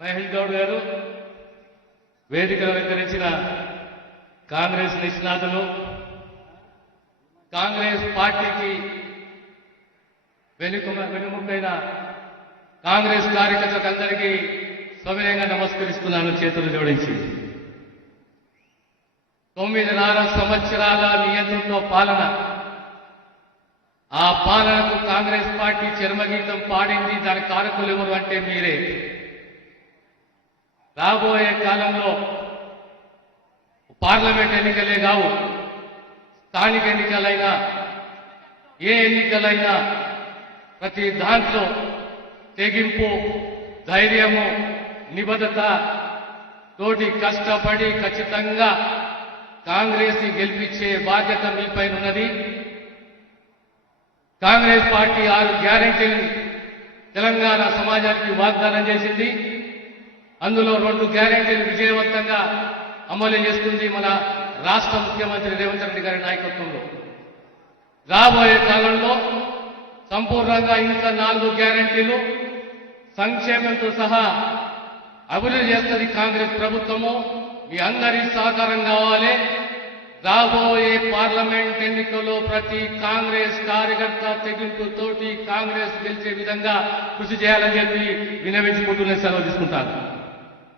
మహేష్ గౌడ్ గారు, వేదిక అలంకరించిన కాంగ్రెస్ నిష్ణాతులు, కాంగ్రెస్ పార్టీకి వెనుముకైన కాంగ్రెస్ కార్యకర్తలందరికీ సవినయంగా నమస్కరిస్తున్నాను చేతులు జోడించి. 9.5 సంవత్సరాల నియంత్రణతో పాలన, ఆ పాలనకు కాంగ్రెస్ పార్టీ చర్మగీతం పాడింది. దాని కారకులు ఎవరు అంటే మీరే. రాబోయే కాలంలో పార్లమెంట్ ఎన్నికలే కావు, స్థానిక ఎన్నికలైనా ఏ ఎన్నికలైనా ప్రతి దాంట్లో తెగింపు, ధైర్యము, నిబద్ధత తోటి కష్టపడి ఖచ్చితంగా కాంగ్రెస్ ని గెలిపించే బాధ్యత మీపైన ఉన్నది. కాంగ్రెస్ పార్టీ 6 గ్యారెంటీలు తెలంగాణ సమాజానికి వాగ్దానం చేసింది. అందులో 2 గ్యారెంటీలు విజయవంతంగా అమలు చేస్తుంది మన రాష్ట్ర ముఖ్యమంత్రి రేవంత్ రెడ్డి గారి నాయకత్వంలో. రాబోయే కాలంలో సంపూర్ణంగా ఇంకా 4 గ్యారెంటీలు సంక్షేమంతో సహా అభివృద్ధి చేస్తుంది కాంగ్రెస్ ప్రభుత్వము. మీ అందరి సహకారం కావాలి. రాబోయే పార్లమెంట్ ఎన్నికల్లో ప్రతి కాంగ్రెస్ కార్యకర్త తెగింపుతోటి కాంగ్రెస్ గెలిచే విధంగా కృషి చేయాలని చెప్పి విన్నవించుకుంటూనే సెలవు తీసుకుంటాను.